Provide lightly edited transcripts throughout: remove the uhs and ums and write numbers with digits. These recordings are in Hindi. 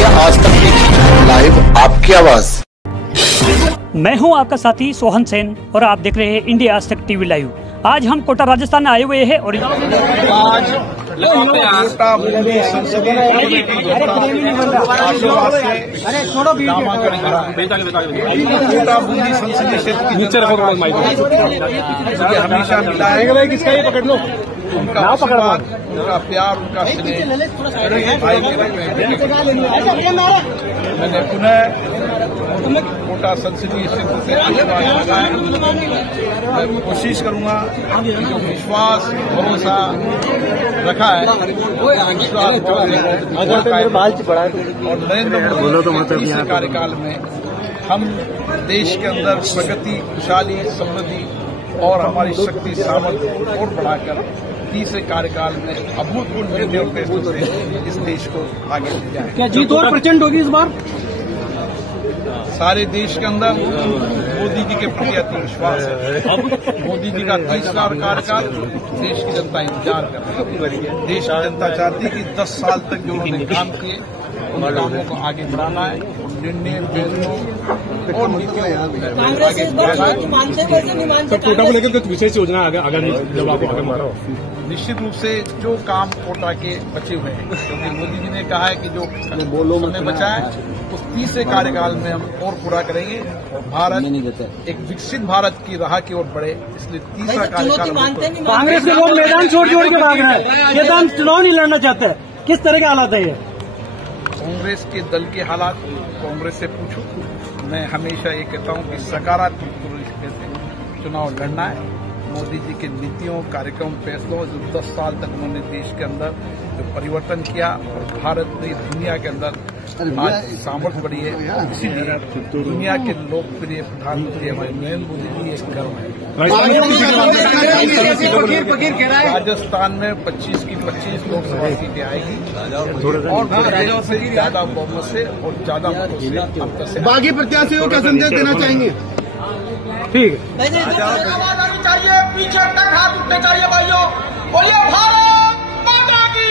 देखिए आज तक की लाइव आपकी आवाज। मैं हूं आपका साथी सोहन सेन और आप देख रहे हैं इंडिया आज तक टीवी लाइव। आज हम कोटा राजस्थान आए हुए हैं और आज कोटा बूंदी संसदीय क्षेत्र की हमेशा मिला है। किसका ये पकड़ लो, उनका आशीर्वाद, उनका प्यार, उनका स्नेह मैंने पुनः कोटा संसदीय क्षेत्र से आशीर्वाद मांगा है। मैं कोशिश करूंगा जो विश्वास भरोसा रखा है और नरेंद्र मोदी के कार्यकाल में हम देश के अंदर प्रगति, खुशहाली, समृद्धि और हमारी शक्ति सामर्थ्य और बढ़ाकर तीसरे कार्यकाल में अभूतपूर्व निर्णयों और फैसलों से इस देश को आगे ले जाए। क्या जीत और प्रचंड होगी इस बार? सारे देश के अंदर मोदी जी के प्रति अति विश्वास है। मोदी जी का तीसरा कार्यकाल देश की जनता इंतजार कर रही है। देश की जनता चाहती है कि 10 साल तक जो उन्होंने काम किए उन कामों को आगे बढ़ाना है, निर्णय फैसलों और नीतियों आगे बढ़ाना है। तो कोटा को लेकर कुछ विशेष योजना आगामी जब आप आगे मारो निश्चित रूप से जो काम कोटा के बचे हुए हैं, क्योंकि मोदी जी ने कहा है कि जो हमने बचा है उस तीसरे कार्यकाल में हम और पूरा करेंगे और भारत एक विकसित भारत की राह की ओर बढ़े, इसलिए तीसरा कार्यकाल। कांग्रेस के लोग मैदान छोड़ के भाग रहे हैं, मैदान चुनाव नहीं लड़ना चाहते, किस तरह के हालात है ये? कांग्रेस के दल के हालात कांग्रेस से पूछो। मैं हमेशा ये कहता हूं कि सकारात्मक तरीके से चुनाव लड़ना है। मोदी जी के नीतियों, कार्यक्रम, फैसलों जो 10 साल तक उन्होंने देश के अंदर जो परिवर्तन किया और भारत ने दुनिया के अंदर आज सामर्थ्य बढ़ी है, इसीलिए दुनिया के लोकप्रिय प्रधानमंत्री हमारे नरेंद्र मोदी जी एक गर्व है। राजस्थान में 25 की 25 लोकसभा सीटें आएगी और से ज्यादा बहुमत से और ज्यादा मतों से बागी प्रत्याशियों का संदेश देना चाहेंगे। ठीक है, चाहिए पीछे तक हाथ उठने चाहिए भाइयों। बोलिए भारत माता की,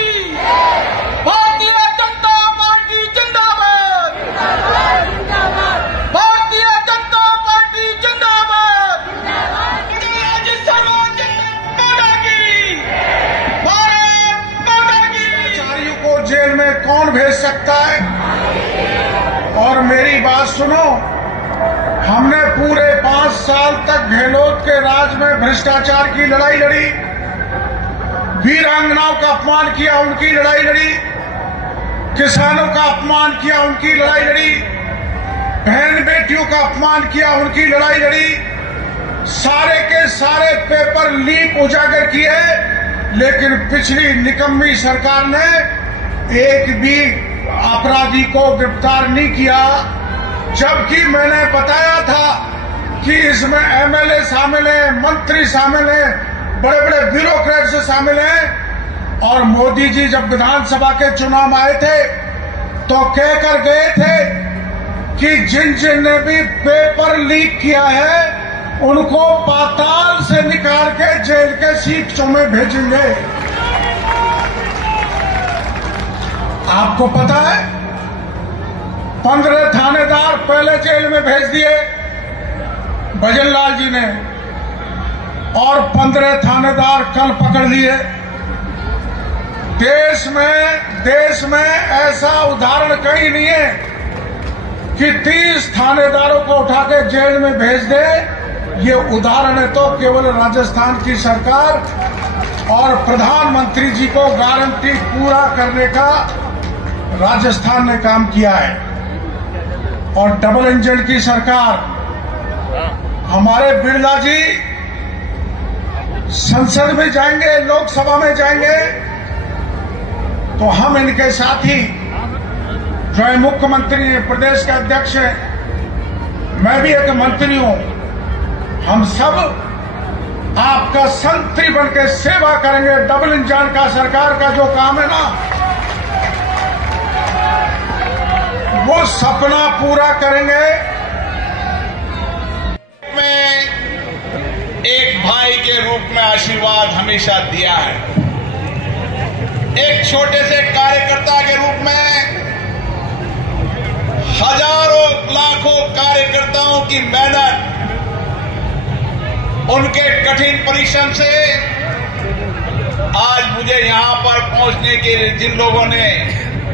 भारतीय जनता पार्टी जिंदाबाद, भारतीय जनता पार्टी जिंदाबाद, माता की, भारत माता की। कर्मचारियों को जेल में कौन भेज सकता है? और मेरी बात सुनो, हमने पूरे 5 साल तक गहलोत के राज में भ्रष्टाचार की लड़ाई लड़ी, वीरांगनाओं का अपमान किया, उनकी लड़ाई लड़ी, किसानों का अपमान किया, उनकी लड़ाई लड़ी, बहन बेटियों का अपमान किया, उनकी लड़ाई लड़ी, सारे के सारे पेपर लीक उजागर किए, लेकिन पिछली निकम्मी सरकार ने एक भी अपराधी को गिरफ्तार नहीं किया। जबकि मैंने बताया था कि इसमें एमएलए शामिल हैं, मंत्री शामिल हैं, बड़े बड़े ब्यूरोक्रेट्स शामिल हैं। और मोदी जी जब विधानसभा के चुनाव में आए थे तो कहकर गए थे कि जिन जिन ने भी पेपर लीक किया है उनको पाताल से निकाल के जेल के सीटों में भेजेंगे। आपको पता है 15 थानेदार पहले जेल में भेज दिए भजनलाल जी ने और 15 थानेदार कल पकड़ लिए। देश में ऐसा उदाहरण कहीं नहीं है कि 30 थानेदारों को उठा के जेल में भेज दे। ये उदाहरण है तो केवल राजस्थान की सरकार और प्रधानमंत्री जी को गारंटी पूरा करने का राजस्थान ने काम किया है। और डबल इंजन की सरकार, हमारे बिरला जी संसद में जाएंगे, लोकसभा में जाएंगे तो हम इनके साथ ही, जो है मुख्यमंत्री हैं, प्रदेश के अध्यक्ष हैं, मैं भी एक मंत्री हूं, हम सब आपका संतरी बनकर सेवा करेंगे। डबल इंजन का सरकार का जो काम है ना, वो सपना पूरा करेंगे। में एक भाई के रूप में आशीर्वाद हमेशा दिया है, एक छोटे से कार्यकर्ता के रूप में कठिन परिश्रम से आज मुझे यहां पर पहुंचने के लिए जिन लोगों ने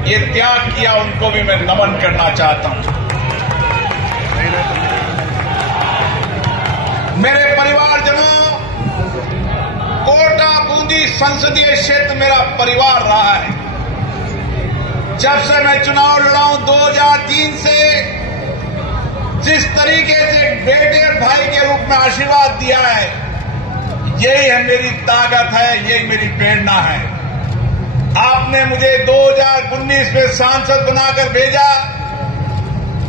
ये त्याग किया उनको भी मैं नमन करना चाहता हूं। मेरे परिवारजनों, कोटा बूंदी संसदीय क्षेत्र मेरा परिवार रहा है। जब से मैं चुनाव लड़ा हूं 2003 से, जिस तरीके से बेटे और भाई के रूप में आशीर्वाद दिया है, यही है मेरी ताकत है, यही मेरी प्रेरणा है। आपने मुझे 2019 में सांसद बनाकर भेजा,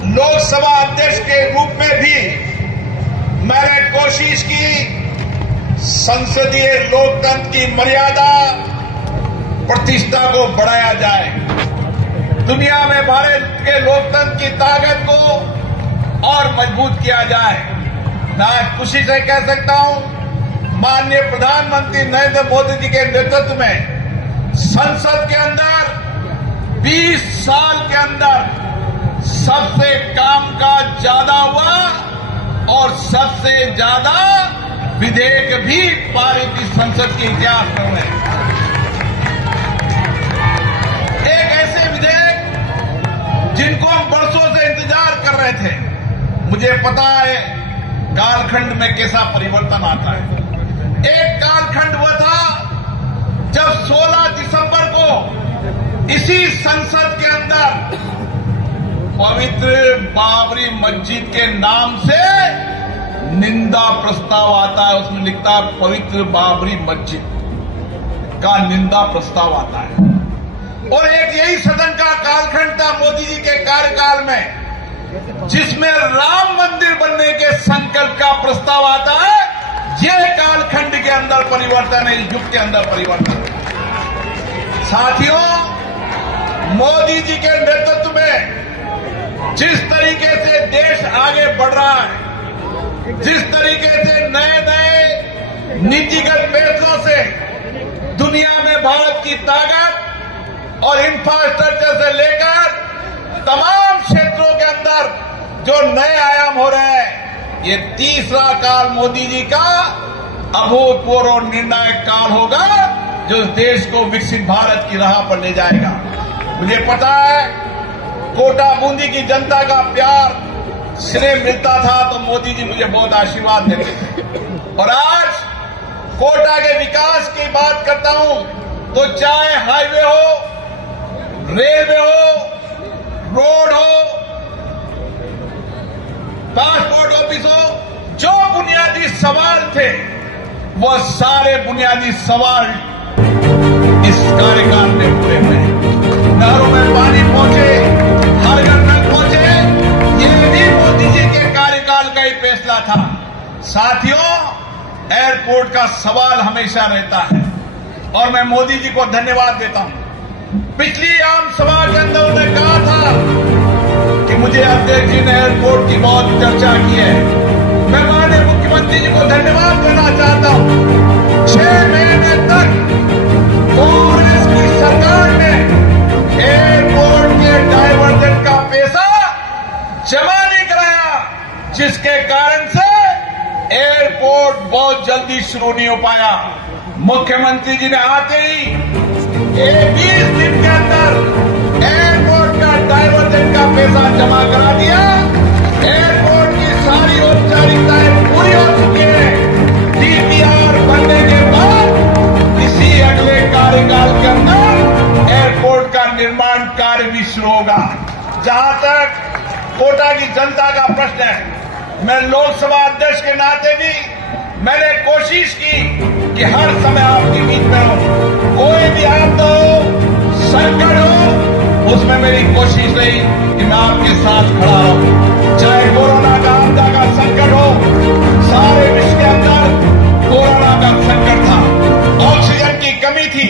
लोकसभा अध्यक्ष के रूप में भी मैंने कोशिश की संसदीय लोकतंत्र की मर्यादा प्रतिष्ठा को बढ़ाया जाए, दुनिया में भारत के लोकतंत्र की ताकत को और मजबूत किया जाए। मैं आज खुशी से कह सकता हूं, माननीय प्रधानमंत्री नरेंद्र मोदी जी के नेतृत्व में संसद के अंदर 20 साल के अंदर सबसे कामकाज ज्यादा हुआ और सबसे ज्यादा विधेयक भी पारित इस संसद के इतिहास में हुए। एक ऐसे विधेयक जिनको हम बरसों से इंतजार कर रहे थे। मुझे पता है कालखंड में कैसा परिवर्तन आता है। एक कालखंड हुआ था जब 16 दिसंबर को इसी संसद के अंदर पवित्र बाबरी मस्जिद के नाम से निंदा प्रस्ताव आता है। उसमें लिखता है पवित्र बाबरी मस्जिद का निंदा प्रस्ताव आता है। और एक यही सदन का कालखंड था मोदी जी के कार्यकाल में, जिसमें राम मंदिर बनने के संकल्प का प्रस्ताव आता है। यह कालखंड के अंदर परिवर्तन है, इस युग के अंदर परिवर्तन है। साथियों, मोदी जी के नेतृत्व में जिस तरीके से देश आगे बढ़ रहा है, जिस तरीके से नए नए नीतिगत फैसलों से दुनिया में भारत की ताकत और इंफ्रास्ट्रक्चर से लेकर तमाम क्षेत्रों के अंदर जो नए आयाम हो रहे हैं, ये तीसरा काल मोदी जी का अभूतपूर्व और निर्णायक काल होगा, जो देश को विकसित भारत की राह पर ले जाएगा। मुझे पता है कोटा बूंदी की जनता का प्यार श्रेय मिलता था तो मोदी जी मुझे बहुत आशीर्वाद देते थे। और आज कोटा के विकास की बात करता हूं तो चाहे हाईवे हो, रेलवे हो, रोड हो, पासपोर्ट ऑफिस हो, जो बुनियादी सवाल थे वो सारे बुनियादी सवाल इस कार्यकाल में पूरे हुए। नहरों में पानी पहुंचे, हर घर तक पहुंचे, ये भी मोदी जी के कार्यकाल का ही फैसला था। साथियों, एयरपोर्ट का सवाल हमेशा रहता है और मैं मोदी जी को धन्यवाद देता हूं। पिछली आम सभा के अंदर उन्होंने कहा था कि मुझे अध्यक्ष जी ने एयरपोर्ट की बहुत चर्चा की है। मैं माननीय मुख्यमंत्री जी को धन्यवाद देना चाहता हूं। 6 महीने तक कांग्रेस की सरकार ने एयरपोर्ट के डायवर्जन का पैसा जमा नहीं कराया, जिसके कारण से एयरपोर्ट बहुत जल्दी शुरू नहीं हो पाया। मुख्यमंत्री जी ने आते ही 20 दिन के अंदर एयरपोर्ट का डायवर्जन का पैसा जमा करा दिया। एयरपोर्ट की सारी औपचारिकताएं पूरी हो चुकी है। डीपीआर बनने के बाद इसी अगले कार्यकाल के अंदर एयरपोर्ट का निर्माण कार्य भी शुरू होगा। जहां तक कोटा की जनता का प्रश्न है, मैं लोकसभा अध्यक्ष के नाते भी मैंने कोशिश की कि हर समय आपके बीच में हो। कोई भी आपदा हो, संकट हो, उसमें मेरी कोशिश रही कि मैं आपके साथ खड़ा हूं। चाहे कोरोना का आपदा का संकट हो, सारे विश्व के अंदर कोरोना का संकट था, ऑक्सीजन की कमी थी,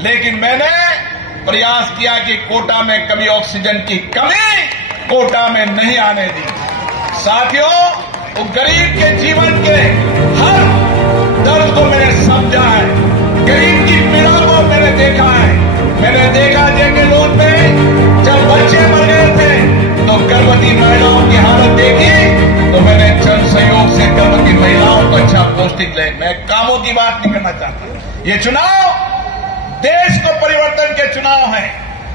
लेकिन मैंने प्रयास किया कि कोटा में कभी ऑक्सीजन की कमी कोटा में नहीं आने दी। साथियों, वो गरीब के जीवन के हर दर्द को मैंने समझा है, गरीब की पीड़ा को मैंने देखा है। मैंने देखा जेके लोन में जब बच्चे मर गए थे तो गर्भवती महिलाओं की हालत देखी, तो मैंने जन सहयोग से गर्भवती महिलाओं को अच्छा पोस्ट व्यवस्थित लड़े। मैं कामों की बात नहीं करना चाहता। ये चुनाव देश को परिवर्तन के चुनाव हैं।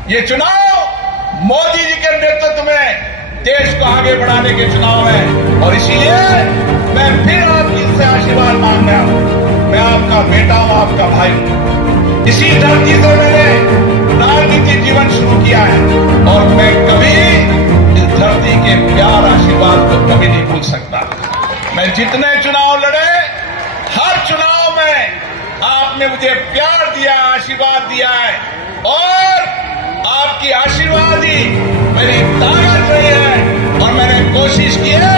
ये चुनाव मोदी जी के नेतृत्व में देश को आगे बढ़ाने के चुनाव है। और इसीलिए मैं फिर आपकी से आशीर्वाद मांग रहा हूं। मैं आपका बेटा हूं, आपका भाई हूं। इसी धरती से मैंने राजनीतिक जीवन शुरू किया है और मैं कभी इस धरती के प्यार आशीर्वाद को कभी नहीं भूल सकता। मैं जितने चुनाव लड़े, हर चुनाव में आपने मुझे प्यार दिया, आशीर्वाद दिया है और आपकी आशीर्वाद ही मेरी ताकत रही है। और मैंने कोशिश की है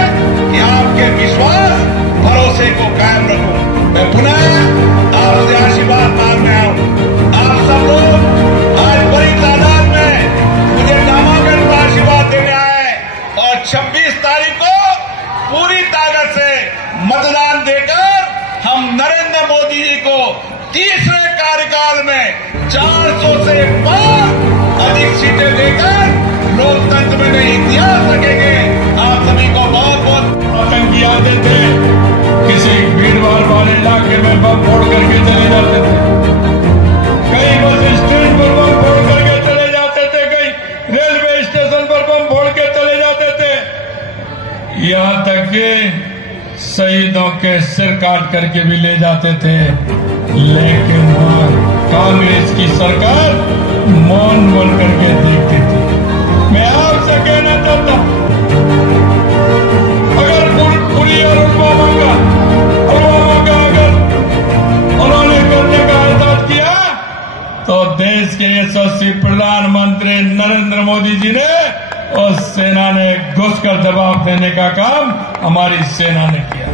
कि आपके विश्वास, भरोसे को कायम रखूं। मैं पुनः आपसे आशीर्वाद मांग रहा हूं। आप सब लोग आज बड़ी तादाद में मुझे नामांकन का आशीर्वाद देने आए और 26 तारीख को पूरी ताकत से मतदान देकर हम नरेंद्र मोदी जी को तीसरे कार्यकाल में 400 से पार अधिक सीटें देकर लोकतंत्र में इतिहास रखेंगे। आप सभी को बहुत बहुत आतंकी आते थे, किसी भीड़ भाड़ वाले इलाके में बम फोड़ करके चले जाते थे, कहीं बस स्टैंड पर बम फोड़ करके चले जाते थे, कहीं रेलवे स्टेशन पर बम फोड़ के चले जाते थे, यहाँ तक कि शहीदों के सिर काट करके भी ले जाते थे। लेकिन वहां कांग्रेस की सरकार मौन बन करके देखती थी। मैं आपसे कहना चाहता हूं, अगर पुरी और पुलवामा का अगर उन्होंने करने का एहसास किया तो देश के यशस्वी प्रधानमंत्री नरेंद्र मोदी जी ने और सेना ने घुसकर जवाब देने का काम हमारी सेना ने किया।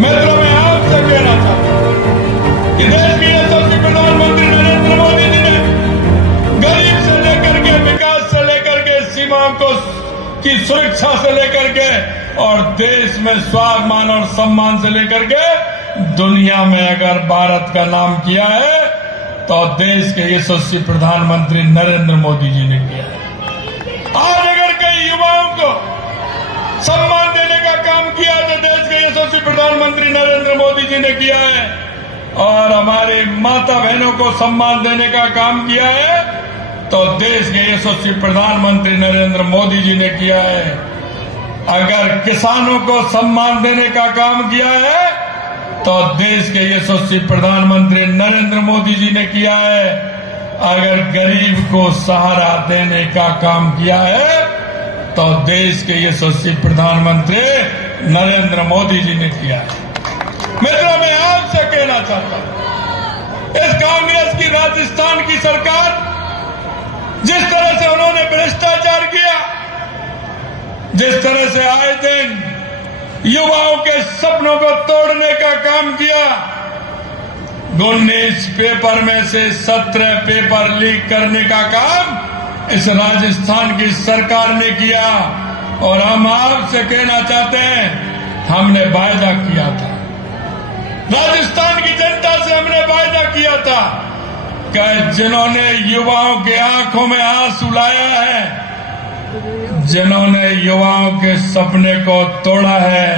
मित्रों, मैं आपसे कहना चाहता हूं कि देश के यशस्वी प्रधानमंत्री नरेंद्र मोदी जी ने गरीब से लेकर के, विकास से लेकर के, सीमाओं को की सुरक्षा से लेकर के और देश में स्वाभिमान और सम्मान से लेकर के दुनिया में अगर भारत का नाम किया है तो देश के यशस्वी प्रधानमंत्री नरेंद्र मोदी जी ने किया है। आज अगर कई युवाओं को सम्मान देने का काम किया तो देश के यशस्वी प्रधानमंत्री नरेंद्र मोदी जी ने किया है। और हमारे माता बहनों को सम्मान देने का काम किया है तो देश के यशस्वी प्रधानमंत्री नरेंद्र मोदी जी ने किया है। अगर किसानों को सम्मान देने का काम किया है तो देश के यशस्वी प्रधानमंत्री नरेंद्र मोदी जी ने किया है। अगर गरीब को सहारा देने का काम किया है तो देश के यशस्वी प्रधानमंत्री नरेंद्र मोदी जी ने किया है। मित्रों, मैं आपसे कहना चाहता हूं, इस कांग्रेस की राजस्थान की सरकार जिस तरह से उन्होंने भ्रष्टाचार किया, जिस तरह से आए दिन युवाओं के सपनों को तोड़ने का काम किया, 19 पेपर में से 17 पेपर लीक करने का काम इस राजस्थान की सरकार ने किया। और हम आपसे कहना चाहते हैं, हमने वायदा किया था, राजस्थान की जनता से हमने वायदा किया था कि जिन्होंने युवाओं के आंखों में आंसू लाया है, जिन्होंने युवाओं के सपने को तोड़ा है,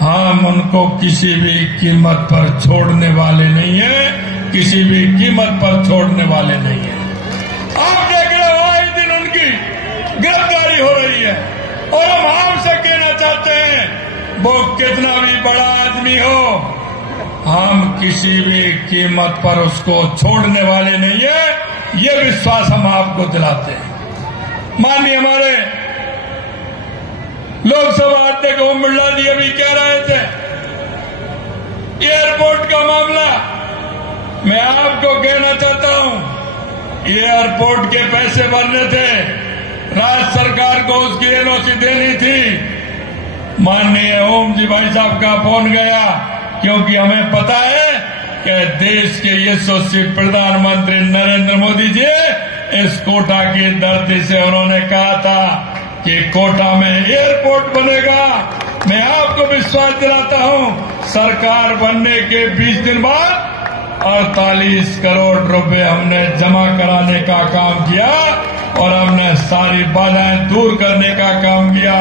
हम उनको किसी भी कीमत पर छोड़ने वाले नहीं है, किसी भी कीमत पर छोड़ने वाले नहीं है। आप देख रहे हो आए दिन उनकी गिरफ्तारी हो रही है और हम आपसे कहना चाहते हैं, वो कितना भी बड़ा आदमी हो, हम किसी भी कीमत पर उसको छोड़ने वाले नहीं है, ये विश्वास हम आपको दिलाते हैं। माननीय हमारे लोकसभा अध्यक्ष ओम बिरला जी अभी कह रहे थे एयरपोर्ट का मामला, मैं आपको कहना चाहता हूं, एयरपोर्ट के पैसे भरने थे, राज्य सरकार को उसकी एनओसी देनी थी। माननीय ओम जी भाई साहब का फोन गया, क्योंकि हमें पता है कि देश के यशस्वी प्रधानमंत्री नरेंद्र मोदी जी इस कोटा की धरती से उन्होंने कहा था कि कोटा में एयरपोर्ट बनेगा। मैं आपको विश्वास दिलाता हूं, सरकार बनने के 20 दिन बाद 48 करोड़ रुपए हमने जमा कराने का काम किया और हमने सारी बाधाएं दूर करने का काम किया।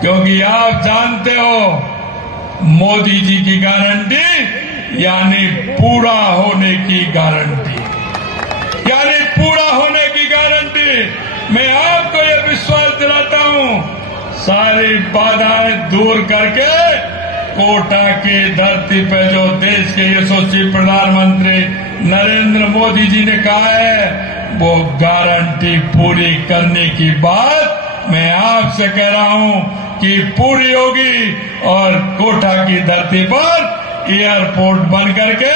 क्योंकि आप जानते हो मोदी जी की गारंटी यानी पूरा होने की गारंटी, यानी पूरा होने की गारंटी। मैं आपको ये विश्वास दिलाता हूं, सारी बाधाएं दूर करके कोटा की धरती पे जो देश के यशस्वी प्रधानमंत्री नरेंद्र मोदी जी ने कहा है वो गारंटी पूरी करने की बात मैं आपसे कह रहा हूं कि पूरी होगी और कोटा की धरती पर एयरपोर्ट बन करके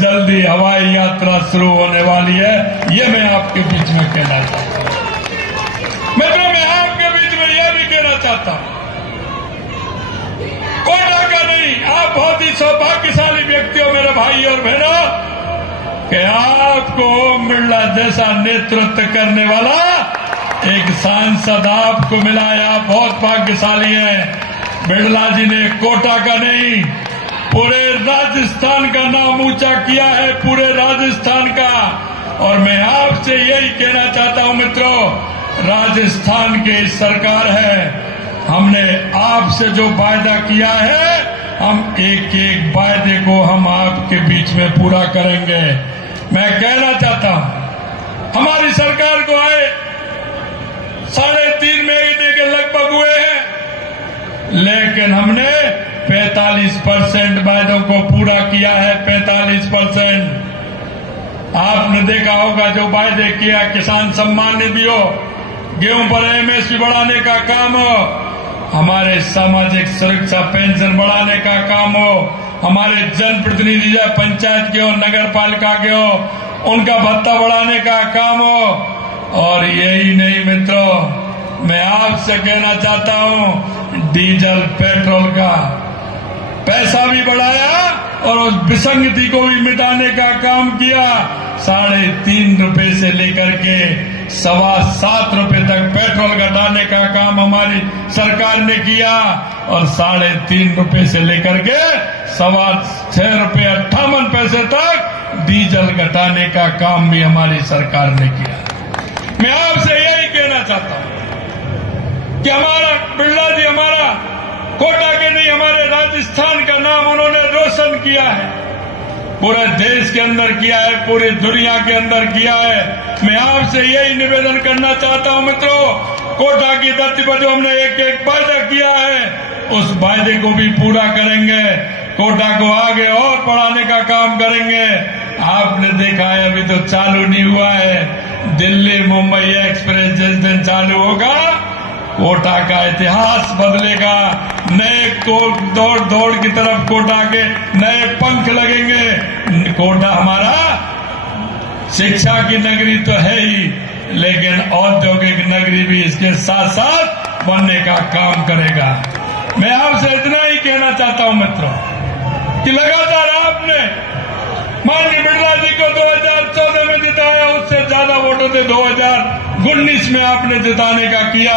जल्दी हवाई यात्रा शुरू होने वाली है। ये मैं आपके बीच में कहना चाहता हूं। मैं आपके बीच में यह भी कहना चाहता हूं, कोटा का नहीं, आप बहुत ही सौभाग्यशाली व्यक्ति हो मेरे भाई और बहनों कि आपको ओम बिरला जैसा नेतृत्व करने वाला एक सांसद आपको मिला है। आप बहुत भाग्यशाली हैं। बिरला जी ने कोटा का नहीं, पूरे राजस्थान का नाम ऊंचा किया है, पूरे राजस्थान का। और मैं आपसे यही कहना चाहता हूं मित्रों, राजस्थान की सरकार है, हमने आपसे जो वायदा किया है हम एक एक वायदे को हम आपके बीच में पूरा करेंगे। मैं कहना चाहता हूं हमारी सरकार को आए 3.5 महीने के लगभग हुए हैं, लेकिन हमने 45% वायदों को पूरा किया है। 45% आपने देखा होगा जो वायदे किया, किसान सम्मान निधि हो, गेहूं पर एमएसपी बढ़ाने का काम हो, हमारे सामाजिक सुरक्षा पेंशन बढ़ाने का काम हो, हमारे जनप्रतिनिधि चाहे पंचायत के हो, नगर पालिका के हो, उनका भत्ता बढ़ाने का काम हो। और यही नहीं मित्रों, मैं आपसे कहना चाहता हूं डीजल पेट्रोल का पैसा भी बढ़ाया और उस विसंगति को भी मिटाने का काम किया। 3.5 रुपए से लेकर के 7.25 रुपए तक पेट्रोल घटाने का काम हमारी सरकार ने किया और 3.5 रुपए से लेकर के 6.25 रुपए 58 पैसे तक डीजल घटाने का काम भी हमारी सरकार ने किया। मैं आपसे यही कहना चाहता हूं कि हमारा बिरला जी हमारा कोटा के नहीं, हमारे राजस्थान का नाम उन्होंने रोशन किया है, पूरे देश के अंदर किया है, पूरी दुनिया के अंदर किया है। मैं आपसे यही निवेदन करना चाहता हूं मित्रों, कोटा की धरती पर जो हमने एक एक वायदा किया है उस वायदे को भी पूरा करेंगे, कोटा को आगे और बढ़ाने का काम करेंगे। आपने देखा है अभी तो चालू नहीं हुआ है, दिल्ली मुंबई एक्सप्रेस जिस दिन चालू होगा कोटा का इतिहास बदलेगा। नए दौड़ की तरफ कोटा के नए पंख लगेंगे। कोटा हमारा शिक्षा की नगरी तो है ही, लेकिन औद्योगिक नगरी भी इसके साथ साथ बनने का काम करेगा। मैं आपसे इतना ही कहना चाहता हूं मित्रों कि लगातार आपने माननीय बिरला जी को 2014 में जिताया, उससे ज्यादा वोटों से 2019 में आपने जिताने का किया।